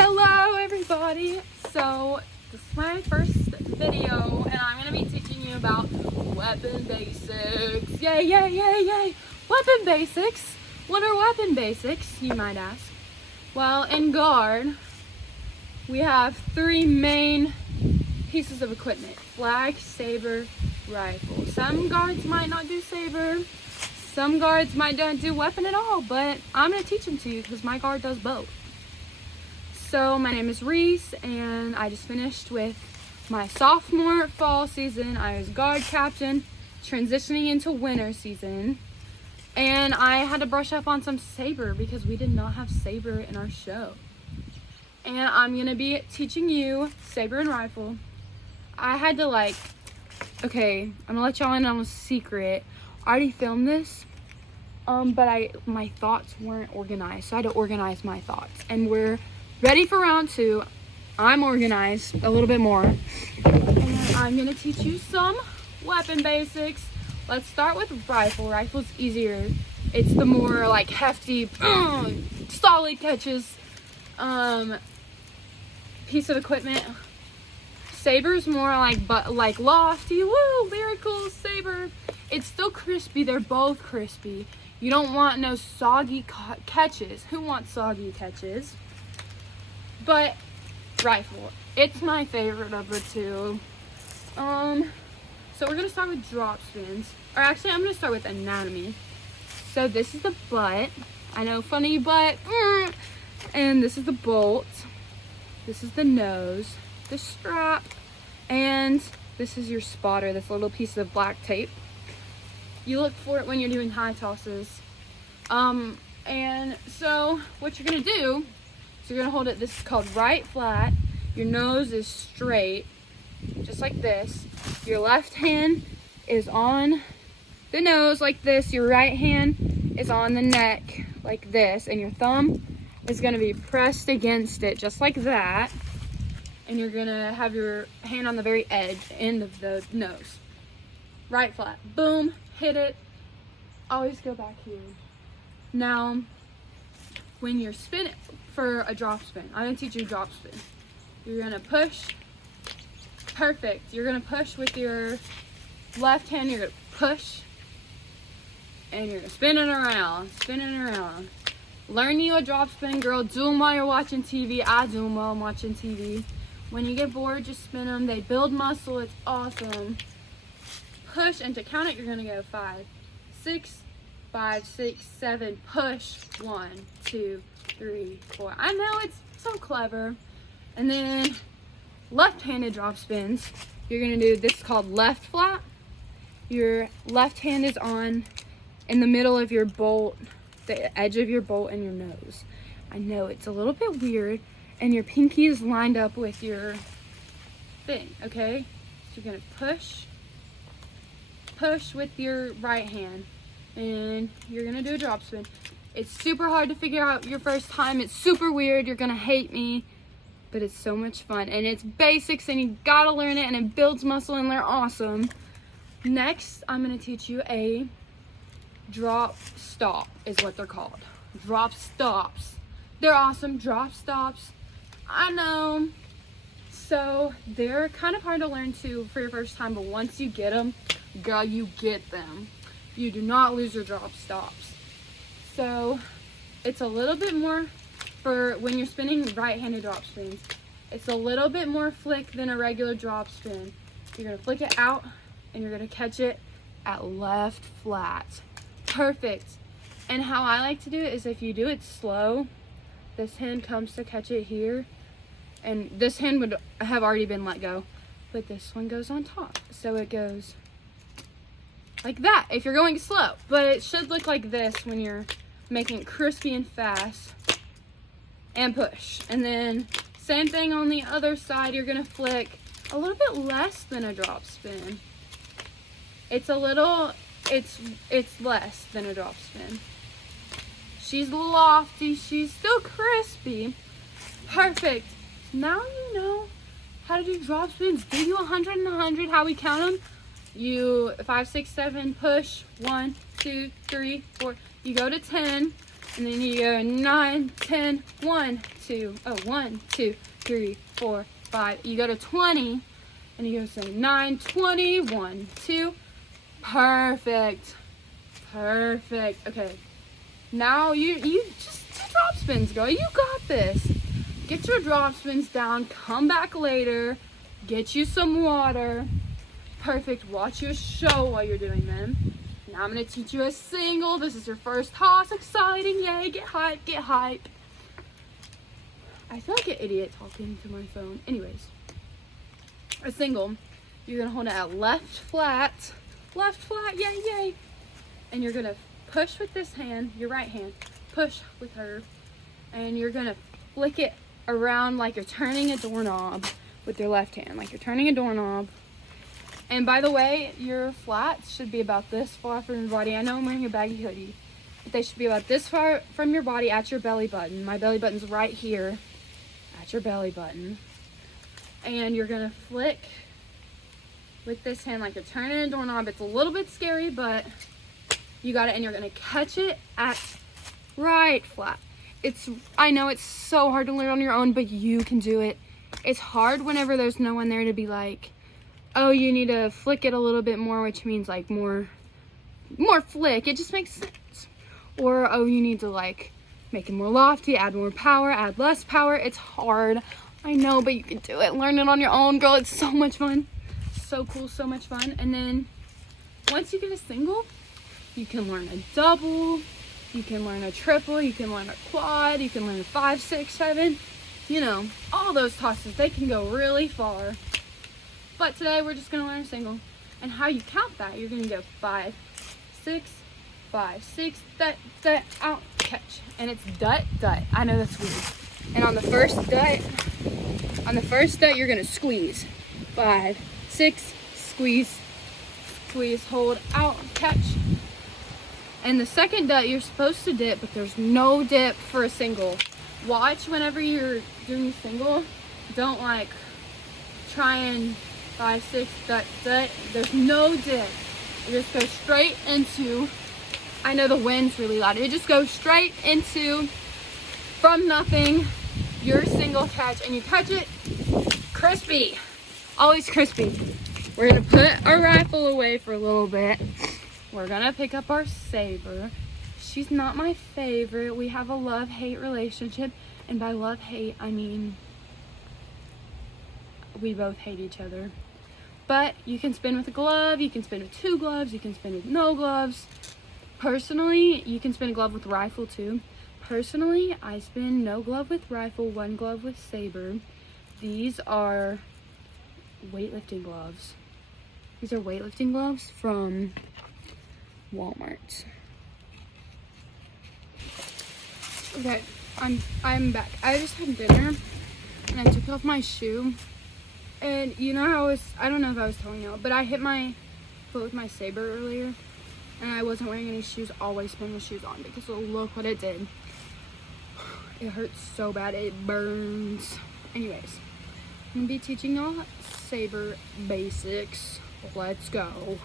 Hello everybody! So this is my first video and I'm going to be teaching you about weapon basics. Yay, yay, yay, yay! Weapon basics! What are weapon basics, you might ask? Well, in guard, we have three main pieces of equipment: flag, saber, rifle. Some guards might not do saber, some guards might not do weapon at all, but I'm going to teach them to you because my guard does both. So my name is Reese and I just finished with my sophomore fall season. I was guard captain, transitioning into winter season, and I had to brush up on some saber because we did not have saber in our show. And I'm gonna be teaching you saber and rifle. I had to okay, I'm gonna let y'all in on a secret. I already filmed this, but my thoughts weren't organized, so I had to organize my thoughts. And we're ready for round two. I'm organized a little bit more. And I'm gonna teach you some weapon basics. Let's start with rifle. Rifle's easier. It's the more hefty, solid catches piece of equipment. Saber's more like lofty, woo, lyrical saber. It's still crispy. They're both crispy. You don't want no soggy catches. Who wants soggy catches? But rifle, it's my favorite of the two. So we're gonna start with drop spins, or actually I'm gonna start with anatomy. So this is the butt. I know, funny butt. And this is the bolt. This is the nose, the strap, and this is your spotter, this little piece of black tape. You look for it when you're doing high tosses. And so what you're gonna do, so you're gonna hold it, this is called right flat. Your nose is straight, just like this. Your left hand is on the nose like this. Your right hand is on the neck like this. And your thumb is gonna be pressed against it just like that. And you're gonna have your hand on the very end of the nose. Right flat, boom, hit it. Always go back here. Now, when you're spinning for a drop spin, I'm gonna teach you drop spin. You're gonna push, perfect. You're gonna push with your left hand, you're gonna push, and you're gonna spin it around, Learn you a drop spin, girl. Do them while you're watching TV. I do them while I'm watching TV. When you get bored, just spin them. They build muscle, it's awesome. Push, and to count it, you're gonna go 5, 6, 5, 6, 7, push, 1, 2, 3, 4. I know, it's so clever. And then left-handed drop spins, you're gonna do, this is called left flat. Your left hand is on in the middle of your bolt, the edge of your bolt and your nose. I know it's a little bit weird, and your pinky is lined up with your thing, okay? So you're gonna push with your right hand, and you're gonna do a drop spin. It's super hard to figure out your first time. It's super weird. You're gonna hate me, but it's so much fun, and it's basics, and you gotta learn it, and it builds muscle, and they're awesome. Next, I'm gonna teach you a drop stop, is what they're called. Drop stops. They're awesome. Drop stops. I know. So they're kind of hard to learn too for your first time, but once you get them, girl, you get them. You do not lose your drop stops. So it's a little bit more for when you're spinning right-handed drop spins. It's a little bit more flick than a regular drop spin. You're gonna flick it out and you're gonna catch it at left flat. Perfect. And how I like to do it is if you do it slow, this hand comes to catch it here, and this hand would have already been let go, but this one goes on top. So it goes like that if you're going slow, but it should look like this when you're making it crispy and fast. And push. And then same thing on the other side. You're gonna flick a little bit less than a drop spin. It's less than a drop spin. She's lofty, she's still crispy. Perfect. Now you know how to do drop spins. Do you 100 and 100, how we count them? You 5, 6, 7, push, 1, 2, 3, 4. You go to 10, And then you go 9, 10, 1, 2, oh, 1, 2, 3, 4, 5. You go to 20, and you go say 9, 20, 1, 2. Perfect. Perfect. Okay. Now you just do drop spins, girl. You got this. Get your drop spins down. Come back later. Get you some water. Perfect. Watch your show while you're doing them. Now I'm going to teach you a single. This is your first toss. Exciting. Yay. Get hype. Get hype. I feel like an idiot talking to my phone. Anyways. A single. You're going to hold it at left flat. Left flat. Yay, yay. And you're going to push with this hand. Your right hand. Push with her. And you're going to flick it around like you're turning a doorknob with your left hand. Like you're turning a doorknob. And by the way, your flats should be about this far from your body. I know I'm wearing a baggy hoodie, but they should be about this far from your body at your belly button. My belly button's right here at your belly button. And you're gonna flick with this hand like you're turning a doorknob. It's a little bit scary, but you got it. And you're gonna catch it at right flat. I know it's so hard to learn on your own, but you can do it. It's hard whenever there's no one there to be like, oh, you need to flick it a little bit more, which means like more flick. It just makes sense. Or, oh, you need to like make it more lofty, add more power, add less power. It's hard. I know, but you can do it. Learn it on your own, girl. It's so much fun. So cool, so much fun. And then once you get a single, you can learn a double, you can learn a triple, you can learn a quad, you can learn a 5, 6, 7. You know, all those tosses, they can go really far. But today we're just going to learn a single. And how you count that, you're going to go 5, 6, 5, 6, dut, dut, out, catch. And it's dut, dut. I know that's weird. And on the first dut, you're going to squeeze. 5, 6, squeeze, squeeze, hold, out, catch. And the second dut, you're supposed to dip, but there's no dip for a single. Watch whenever you're doing a single. Don't like try and 5, 6, dut, dut. There's no dip. It just goes straight into, I know the wind's really loud. It just goes straight into, from nothing, your single catch. And you catch it crispy. Always crispy. We're going to put our rifle away for a little bit. We're going to pick up our Sabre. She's not my favorite. We have a love-hate relationship. And by love-hate, I mean we both hate each other. But you can spin with a glove, you can spin with 2 gloves, you can spin with no gloves. Personally, you can spin a glove with rifle too. Personally, I spin no glove with rifle, 1 glove with Sabre. These are weightlifting gloves. These are weightlifting gloves from Walmart. Okay, I'm back. I just had dinner and I took off my shoe. And you know how I don't know if I was telling y'all, but I hit my foot with my Sabre earlier, and I wasn't wearing any shoes. Always spin with shoes on, because look what it did. It hurts so bad, it burns. Anyways, I'm gonna be teaching y'all Sabre basics. Let's go.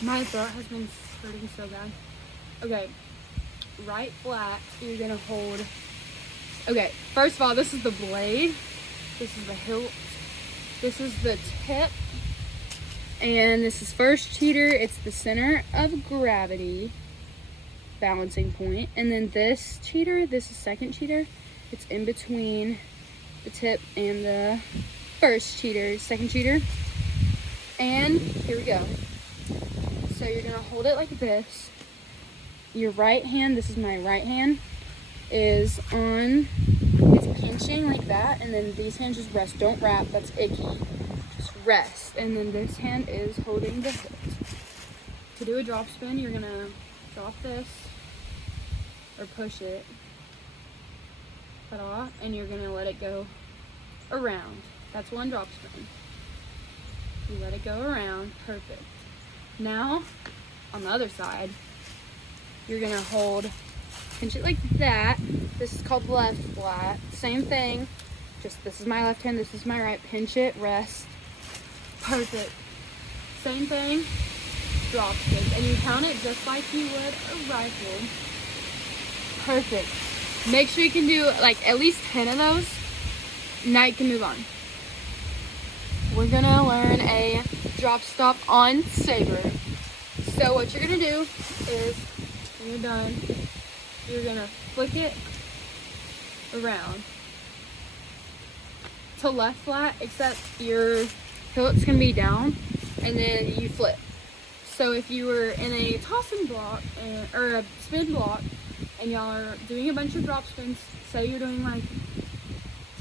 My throat has been hurting so bad. Okay, right flat, you're gonna hold. Okay, first of all, this is the blade, this is the hilt, this is the tip, and this is first cheater. It's the center of gravity, balancing point, and then this cheater, this is second cheater. It's in between the tip and the first cheater, second cheater. And here we go. So you're gonna hold it like this. Your right hand, this is my right hand, is on, it's pinching like that, and then these hands just rest. Don't wrap, that's icky. Just rest. And then this hand is holding the hilt. To do a drop spin, you're gonna drop this or push it, cut off, and you're gonna let it go around. That's one drop spin. You let it go around, perfect. Now, on the other side, you're gonna hold, pinch it like that. This is called left flat. Same thing, just this is my left hand, this is my right. Pinch it, rest. Perfect. Same thing. drop spins, and you count it just like you would a rifle. Perfect. Make sure you can do like at least 10 of those. Now you can move on. We're gonna learn a drop stop on Sabre. So what you're gonna do is, when you're done, you're gonna flick it around to left flat, except your hilt's gonna be down, and then you flip. So if you were in a tossing block or a spin block, and y'all are doing a bunch of drop spins, say you're doing like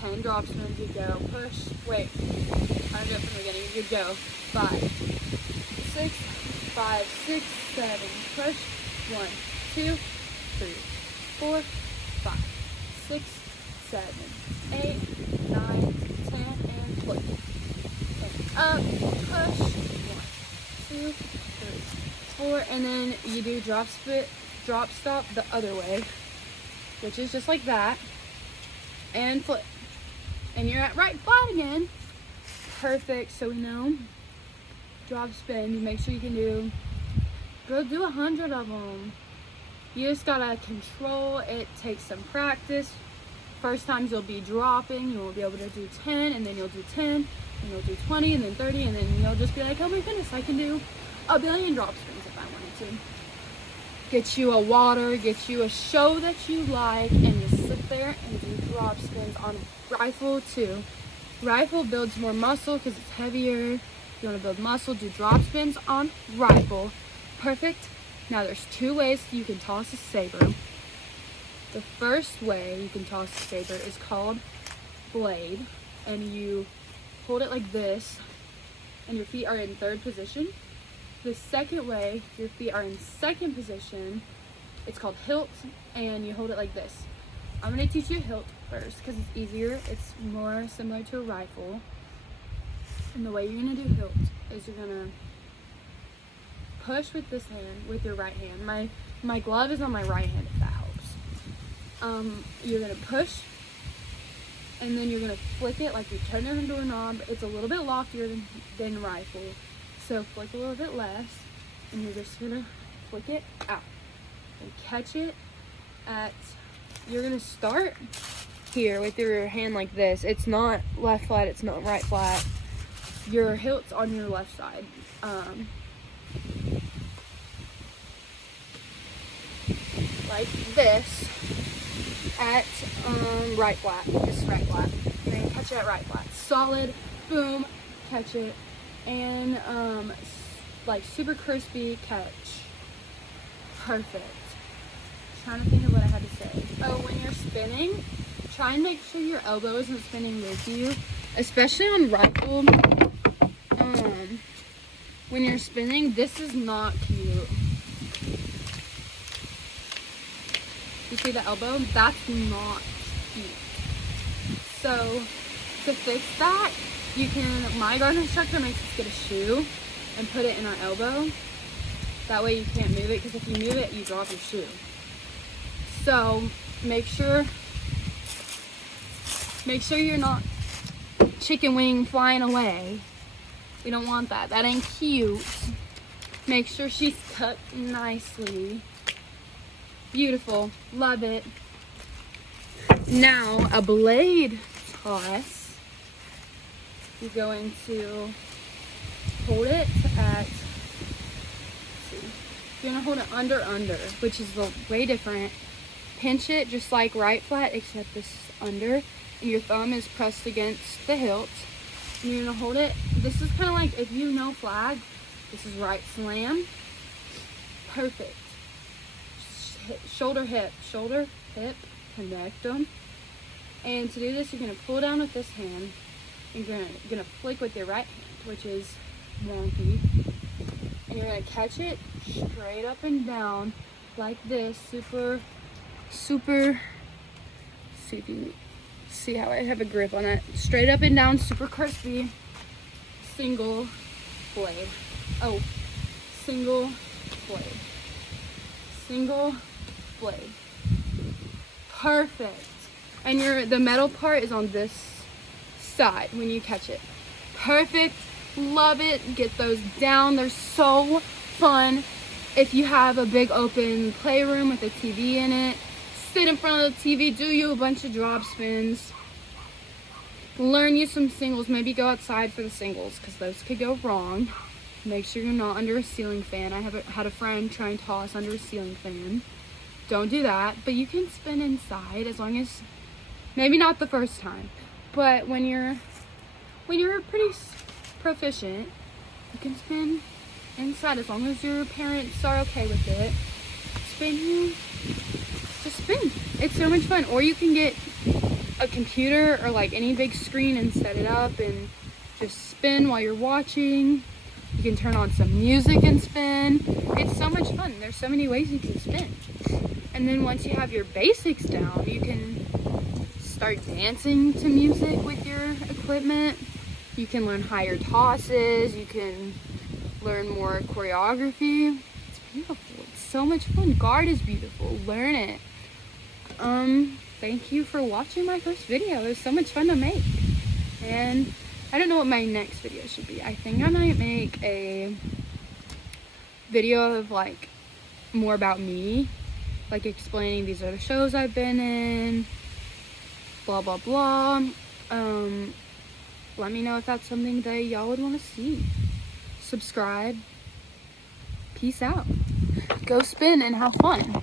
10 drop spins, you go push, wait, I'll do it from the beginning, you go 5, 6, 5, 6, 7, push, 1, 2, 3, 4, 5, 6, 7, 8, 9, 10, and flip. And up, push, 1, 2, 3, 4, and then you do drop stop the other way, which is just like that, and flip. And you're at right flat again. Perfect. So we know drop spin, you make sure you can do 100 of them. You just gotta control it. Takes some practice. First times you'll be dropping, you won't be able to do 10, and then you'll do 10, and you'll do 20, and then 30, and then you'll just be like, oh my goodness, I can do a billion drop spins if I wanted to. Get you a water, get you a show that you like, and you sit there and do drop spins on rifle too. Rifle builds more muscle because it's heavier. If you want to build muscle, do drop spins on rifle. Perfect. Now there's 2 ways you can toss a saber. The first way you can toss a saber is called blade, and you hold it like this, and your feet are in 3rd position. The second way, your feet are in 2nd position. It's called hilt, and you hold it like this. I'm going to teach you hilt first because it's easier. It's more similar to a rifle. And the way you're going to do hilt is you're going to push with this hand, with your right hand. My glove is on my right hand, if that helps. You're going to push, and then you're going to flick it like you turn it into a knob. It's a little bit loftier than rifle. So flick a little bit less, and you're just gonna flick it out and catch it at, you're gonna start here with your hand like this. It's not left flat, it's not right flat. Your hilt's on your left side. Like this at right flat, just right flat. And then catch it at right flat. Solid, boom, catch it. And like super crispy catch. Perfect. Trying to think of what I had to say. Oh, when you're spinning, try and make sure your elbow isn't spinning with you, especially on rifle. When you're spinning, this is not cute. You see the elbow? That's not cute. So to fix that, you can, my garden instructor makes us get a shoe and put it in our elbow. That way you can't move it, because if you move it, you drop your shoe. So make sure you're not chicken wing flying away. We don't want that. That ain't cute. Make sure she's cut nicely. Beautiful. Love it. Now a blade toss. You're going to hold it at, you're going to hold it under, which is way different. Pinch it just like right flat, except this is under, and your thumb is pressed against the hilt. And you're going to hold it, this is kind of like, if you know flag, this is right slam. Perfect. Shoulder, hip, connect them. And to do this, you're going to pull down with this hand. You're gonna flick with your right hand, which is wonky, and you're gonna catch it straight up and down like this. Super. See how I have a grip on it. Straight up and down, super crispy. Single blade. Oh, single blade. Single blade. Perfect. And the metal part is on this side when you catch it. Perfect. Love it. Get those down. They're so fun if you have a big open playroom with a TV in it. Sit in front of the TV, do you a bunch of drop spins. Learn you some singles. Maybe go outside for the singles because those could go wrong. Make sure you're not under a ceiling fan. I had a friend try and toss under a ceiling fan. Don't do that, but you can spin inside as long as, maybe not the first time, but when you're pretty proficient, you can spin inside as long as your parents are okay with it. Just spin. It's so much fun. Or you can get a computer or like any big screen and set it up and just spin while you're watching. You can turn on some music and spin. It's so much fun. There's so many ways you can spin. And then once you have your basics down, you can start dancing to music with your equipment. You can learn higher tosses. You can learn more choreography. It's beautiful. It's so much fun. Guard is beautiful. Learn it. Thank you for watching my first video. It was so much fun to make. And I don't know what my next video should be. I think I might make a video of like more about me, like explaining these are the shows I've been in, blah blah blah. Let me know if that's something that y'all would want to see. Subscribe. Peace out. Go spin and have fun.